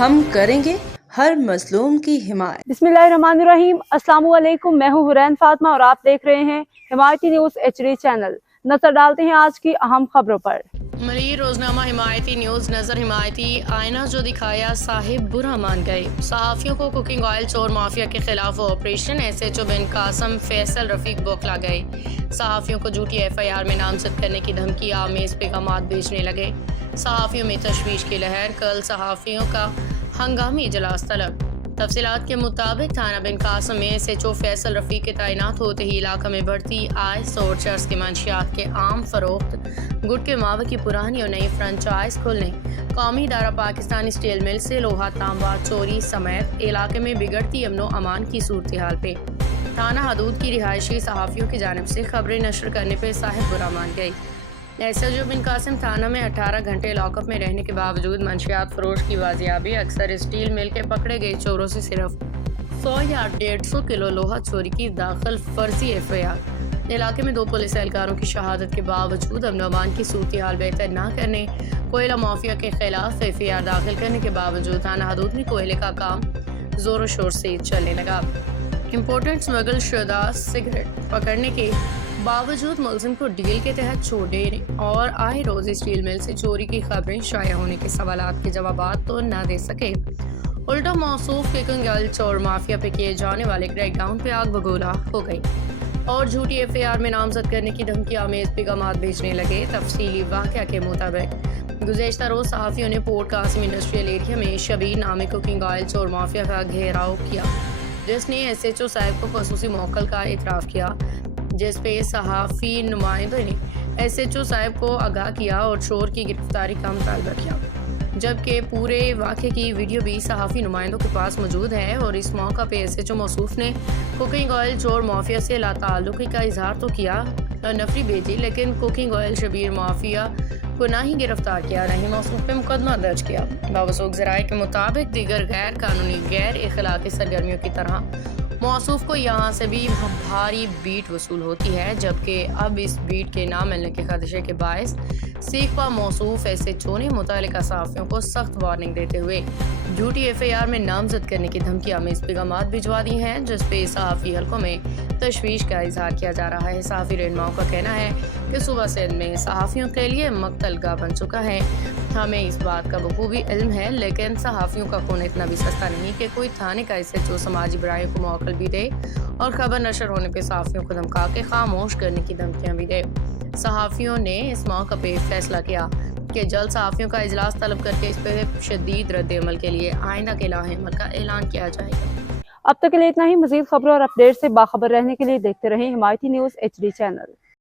ہم کریں گے ہر مظلوم کی حمایت۔ बिस्मिल्लाहिर्रहमानिर्रहीम। अस्सलाम वालेकुम। मैं हूँ हुरैन फातिमा और आप देख रहे हैं हिमायती न्यूज़ HD चैनल। नजर डालते हैं आज की अहम खबरों पर। मरी रोजनामा हिमायती न्यूज़ नज़र हिमायती आईना जो दिखाया साहिब बुरा मान गए। सहाफ़ियों को कुकिंग ऑयल चोर माफिया के खिलाफ ऑपरेशन SHO बिन कासम फैसल रफीक बौखला गए। सहाफ़ियों को झूठी FIR में नामजद करने की धमकी आमेज पैगामात भेजने लगे। सहाफ़ियों में तशवीश की लहर, कल सहाफ़ियों का हंगामी इजलास तलब। तफसीलात के मुताबिक थाना बिन कासम में SHO फैसल रफीक के तैनात होते ही इलाका में बढ़ती आइस और चर्स की मंशियात के आम फरोख्त, गुटके मावे की पुरानी और नई फ्रेंचाइज खुलने, कौमी इदारा पाकिस्तानी स्टील मिल से लोहा तांबा चोरी समेत इलाके में बिगड़ती अमनो अमान की सूरत हाल पे थाना हदूद की रिहायशी सहाफ़ियों की जानिब से खबरें नशर करने पर साहिब बुरा मान गई। SHO बिन कासिम थाना में 18 घंटे लॉकअप में रहने के बावजूद मंशियात फरोश की बाजियाबी, अक्सर स्टील मिल के पकड़े गए चोरों से सिर्फ 100 या 150 किलो लोहा चोरी की दाखिल फर्जी FIR। इलाके में 2 पुलिस एहलकारों की शहादत के बावजूद अमन अमान की सूरत हाल बेहतर न करने, कोयला माफिया के खिलाफ FIR दाखिल करने के बावजूद थाना हदूद में कोयले का काम जोरों शोर से चलने लगा। इम्पोर्टेंट स्मगल शुदा सिगरेट पकड़ने के बावजूद मुलजिम को डील के तहत छोड़ देने और आए रोज स्टील मिल से चोरी की खबरें शाया होने के सवालात के जवाबात तो न दे सके, उल्टा मौसूफ कुकिंग ऑयल चोर माफिया पे किए जाने वाले क्रैकडाउन पे आग बगोला हो गई और झूठी FIR में नामजद करने की धमकी आमेज पैगामात भेजने लगे। तफसीली वाक़या के मुताबिक गुज़श्ता रोज सहाफ़ियों ने पोर्ट कासिम इंडस्ट्रियल एरिया में शबीर नामी कुकिंग ऑयल चोर माफिया का घेराव किया, जिसने SHO साहब को खसूसी मौक़ल का इतराफ़ किया, जिस पे सहाफ़ी नुमाइंदों ने SHO साहब को आगाह किया और चोर की गिरफ्तारी का मुतालबा किया, जबकि पूरे वाक़े की वीडियो भी सहाफ़ी नुमाइंदों के पास मौजूद है। और इस मौका पे SHO मौसूफ ने कुकिंग ऑयल चोर माफिया से लाताल्लुक़ी का इजहार तो किया और नफरी भेजी, लेकिन कुकिंग ऑयल शबीर माफिया को ना ही गिरफ्तार किया, ना ही मौसूफ पे मुकदमा दर्ज किया। बावसूख ज़राए के मुताबिक दीगर गैर कानूनी गैर इखलाकी सरगर्मियों की तरह मौसूफ को यहाँ से भी भारी बीट वसूल होती है, जबकि अब इस बीट के ना मिलने के खदशे के बायस सीखवा मौसूफ SHO ने मुतल्लिका सहाफ़ियों को सख्त वार्निंग देते हुए झूठी FIR में नामजद करने की धमकी आमेज पैगामात भिजवा दी हैं, जिस पे सहाफ़ी हलकों में तशवीश का इजहार किया जा रहा है। सहाफ़ी रहनुमाओं का कहना है कि सूबा सिंध में सहाफ़ियों के लिए मकतलगाह बन चुका है। हमें इस बात का बखूबी इल्म है, लेकिन सहाफ़ियों का खून इतना भी सस्ता नहीं कि कोई थाने का SHO समाजी बुराइयों को मौक़ल भी दे और खबर नशर होने पर सहाफ़ियों को धमका के खामोश करने की धमकियाँ भी दे। सहाफ़ियों ने इस मौके पर फैसला किया कि जल्द सहाफ़ियों का इजलास तलब करके इस पर शदीद रद्द-ए-अमल के लिए आइंदा के लाहे-अमल का ऐलान किया जाएगा। अब तक के लिए इतना ही। मज़ीद खबरों और अपडेट से बाखबर रहने के लिए देखते रहें हिमायती न्यूज़ HD चैनल।